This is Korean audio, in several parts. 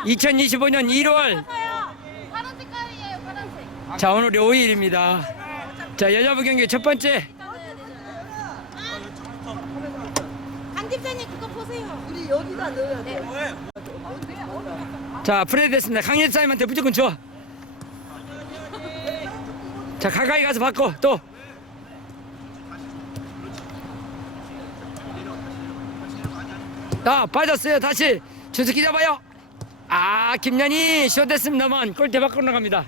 오늘은 뭐야? 2025년 1월 파란 색깔이에요, 파란색. 자 오늘 5일입니다. 자 여자부 경기 첫 번째 강 집사님 그거 보세요. 우리 여기다 넣어야 돼. 자 프레이 됐습니다. 강일사님한테 무조건 줘. 자 가까이 가서 바꿔 또. 아 빠졌어요 다시 주스키 잡아요. 아 김연이 쇼됐습니다만 골대 밖으로 나갑니다.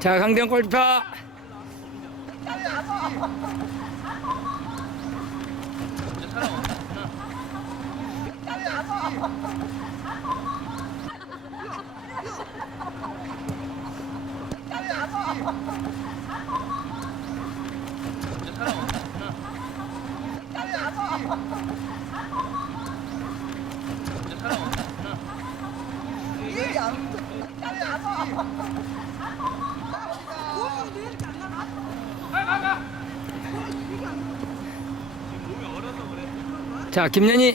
자 강대영 골파 여 자 김연이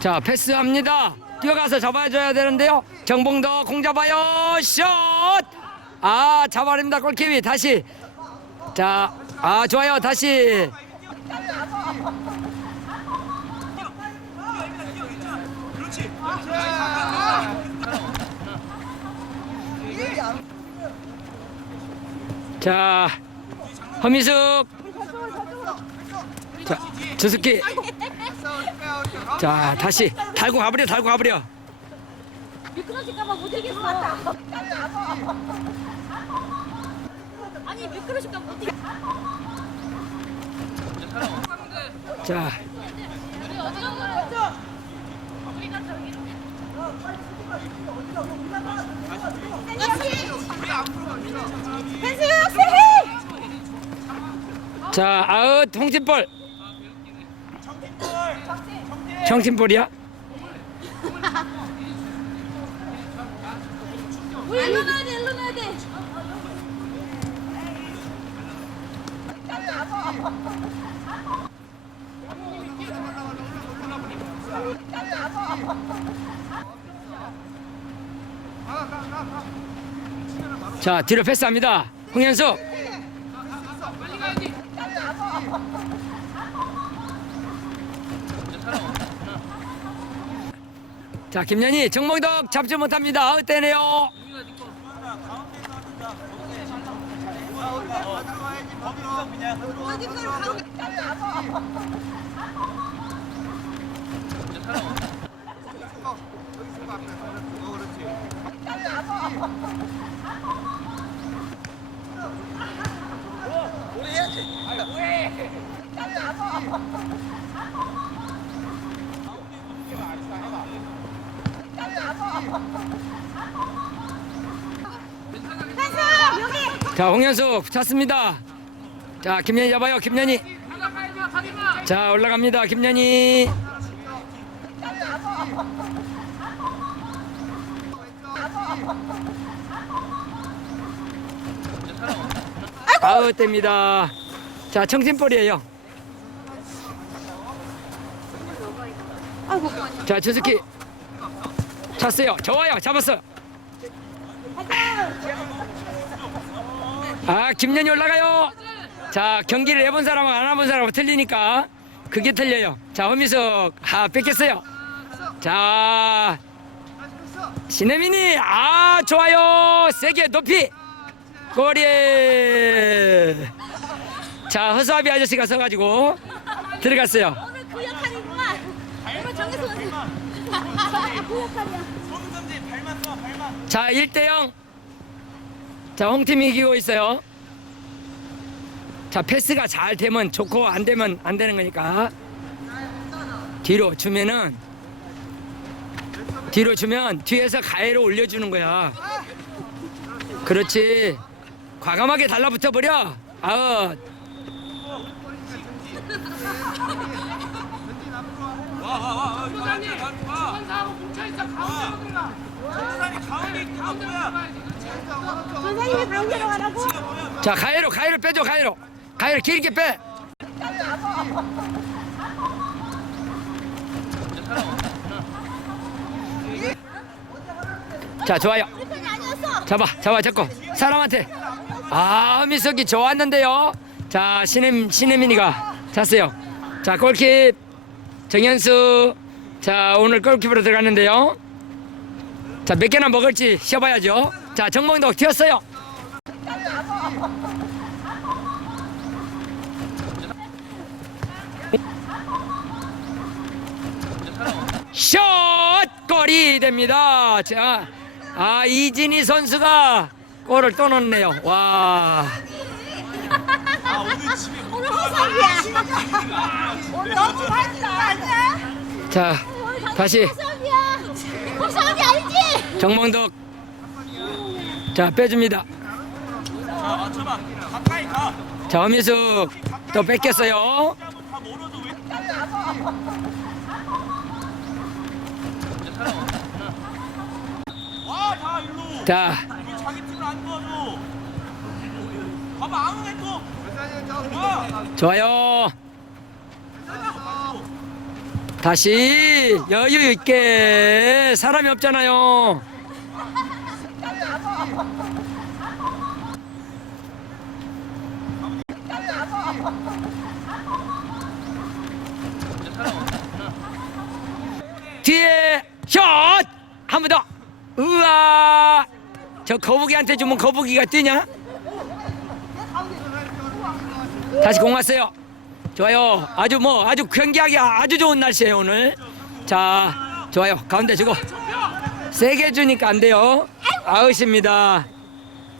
자 패스합니다. 뛰어가서 잡아줘야 되는데요. 정봉도 공 잡아요. 슛 아 잡아냅니다 골키비. 다시. 자 아 좋아요. 다시. 자 허미숙 자 주스키 자 다시 달고 가버려 달고 가버려 미끄러질까봐 못 이겠어. 아니 미끄러질까 못 이겠어. 자 우리 어디! 자, 아웃 홍진볼. 정신볼이야? 일로 넣어야 돼, 일로 넣어야 돼. 자, 뒤로 패스합니다. 홍현수. 자, 김연희 정몽덕 잡지 못합니다. 아웃되네요. 자, 홍현수 찼습니다. 자, 김연희 잡아요. 김연희. 자, 올라갑니다. 김연희. 아웃됩니다. 자, 청진볼이에요. 자, 주스키. 찼어요. 좋아요. 잡았어요. 아, 김연이 올라가요. 자, 경기를 해본 사람하고 안 해본 사람하고 틀리니까 그게 틀려요. 자, 허미숙. 아, 뺏겼어요. 자, 신혜민이. 아, 좋아요. 세게 높이. 꼬리. 자, 허수아비 아저씨가 서가지고 들어갔어요. 오늘 그 역할이구만. 오늘 정혜수 선수. 그 역할이야. 자, 1대0. 자, 홍팀이 이기고 있어요. 자, 패스가 잘 되면 좋고 안 되면 안 되는 거니까. 뒤로 주면은 뒤로 주면 뒤에서 가해로 올려주는 거야. 그렇지. 과감하게 달라붙어 버려. 아웃. 선생님이 가운데로 가라고? 자 가위로 가위로 빼줘 가위로 가위로 길게 빼 자, 좋아요. 잡아, 잡아, 잡고. 사람한테. 아, 미석이 좋았는데요. 자, 신임, 신혜민이가 잤어요. 자, 골킵. 정현수. 자, 오늘 골킵으로 들어갔는데요. 자, 몇 개나 먹을지 쉬어봐야죠. 자 정몽덕 튀었어요 슛 골이 됩니다 자 아 이진희 선수가 골을 또 넣네요 와 오늘 호섭이야. 오늘 너무 많이 아니야? 자 다시. 호섭이 알지? 정몽덕 자 빼줍니다. 자 엄희숙 또 뺏겼어요. 자 좋아요. 다시 여유 있게 사람이 없잖아요 뒤에 샷 한 번 더 우와 저 거북이한테 주면 거북이가 뛰냐 다시 공 왔어요. 좋아요. 아주 뭐 아주 경기하기 아주 좋은 날씨예요 오늘. 자, 좋아요. 가운데 주고 세게 주니까 안 돼요. 아웃입니다.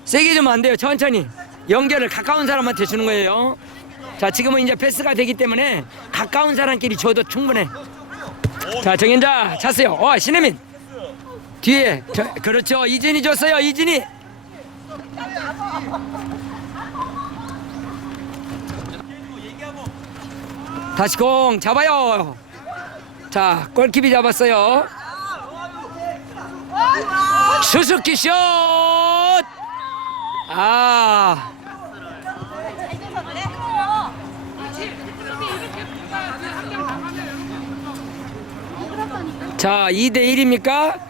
세게 주면 안 돼요. 천천히 연결을 가까운 사람한테 주는 거예요. 자, 지금은 이제 패스가 되기 때문에 가까운 사람끼리 줘도 충분해. 자, 정현자 찼어요. 와, 신혜민 뒤에 저, 그렇죠. 이진이 줬어요. 이진이. 다시 공 잡아요. 자, 골키비 잡았어요. 수수키 슛! 아, 자, 2대 1입니까?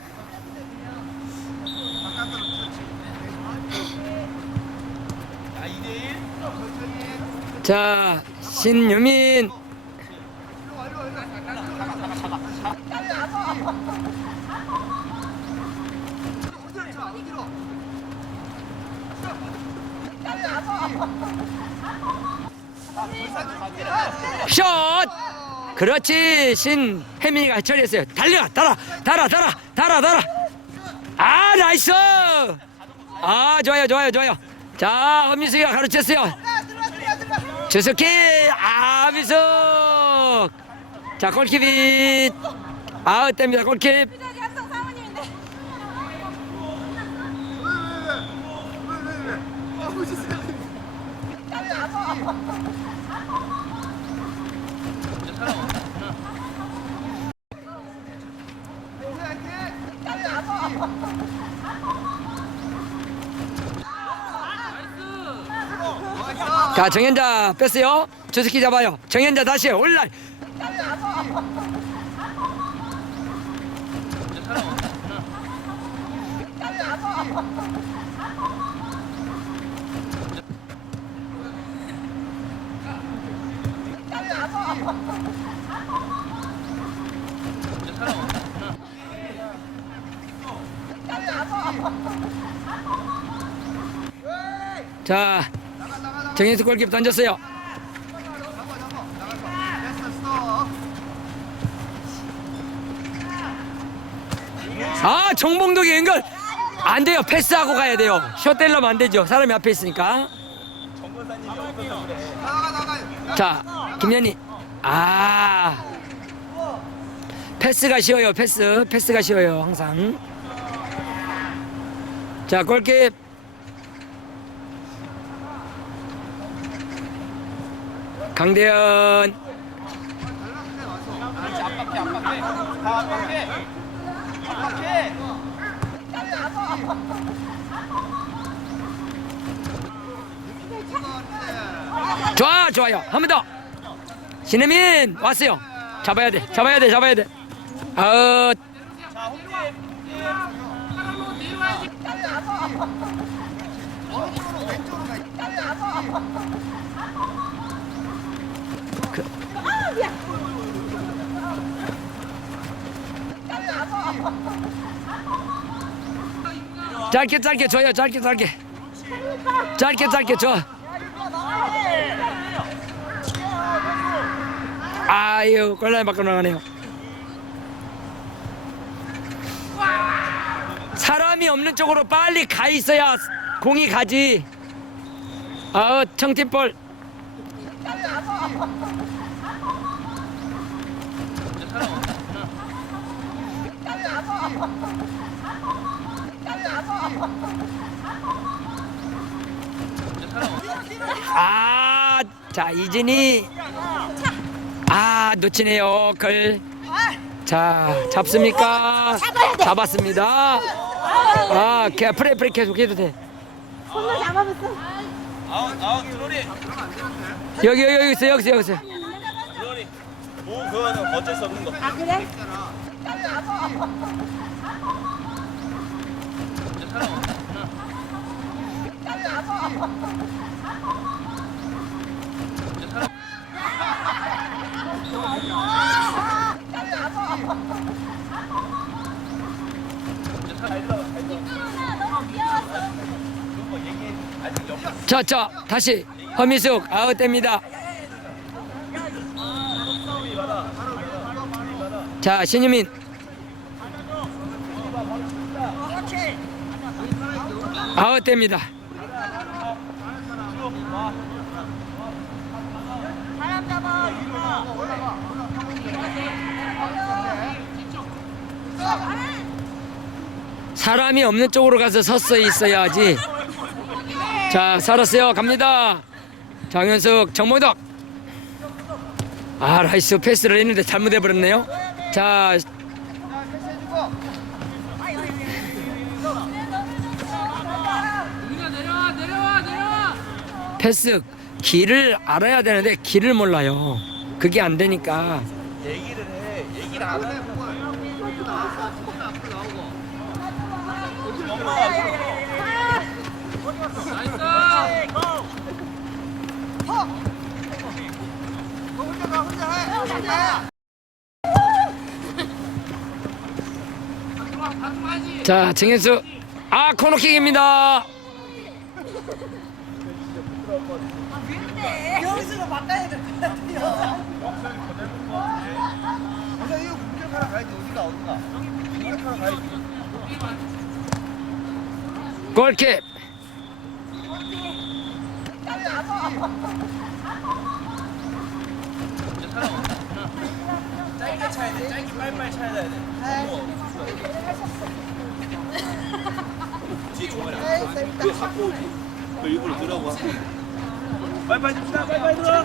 자, 신유민. 샷! 그렇지. 신혜민이가 처리했어요. 달려 달아 달아 달아 달아 달아. 아 나이스. 아 좋아요 좋아요 좋아요. 자 엄미숙이가 가르쳤어요. 주석기 아 미숙. 자 골킵이 아웃 됩니다 골킵 한성 사모님인데. 자 정현자 뺐어요. 주석기 잡아요. 정현자 다시 올라. 자 정현수 골키퍼 던졌어요. 아 정봉덕이 연결. 안 돼요. 패스하고 가야 돼요. 숏텔러면 안 되죠. 사람이 앞에 있으니까. 자 김연희. 아. 패스가 쉬워요. 패스. 패스가 쉬워요. 항상. 자 골킵 강대현. 좋아 좋아요. 한 번 더. 신혜민 왔어요. 잡아야 돼 잡아야 돼 잡아야 돼. 아웃. 왼쪽으로 가. 짧게 짧게 줘요 짧게 짧게. 짧게 짧게 줘. 아유 골라인 밖으로 나가네요. 사람이 없는 쪽으로 빨리 가 있어야 공이 가지. 아 청팀볼 아, 자 이진이 아 놓치네요 걸. 자 잡습니까? 잡았습니다. 아, 그냥 프레 프레 계속 해도 돼. 손을 잡아봤어. 아웃 아웃 트로리 여기 여기 여기 있어 여기 있어 여기 있어. 트로리 뭐 그거는 어쩔 수 없는 거 아 그래? 자, 자, 다시 허미숙 아웃됩니다. 자, 신유민. 아웃 됩니다. 바람 잡아. 사람이 없는 쪽으로 가서 섰어 있어야지. 자, 살았어요. 갑니다. 장현숙, 정모덕. 아, 라이스 패스를 했는데 잘못해 버렸네요. 자, 패스 길을 알아야 되는데 길을 몰라요. 그게 안 되니까. 얘기를 해 얘기를 안 해. 자, 정현수. 아, 코너킥입니다. 여기서 바꿔야 될 것 같아요. 근데 이거 공격하러 가야지 어디가 어디가? 공격하러 가야지 골킥. 짧게 차야 돼 짧게 빨리빨리 차야 돼 뒤에 종아리 왜 갖고 오지. 그 일부러 들어봐 빨리빨리 줍시다 빨리빨리 들어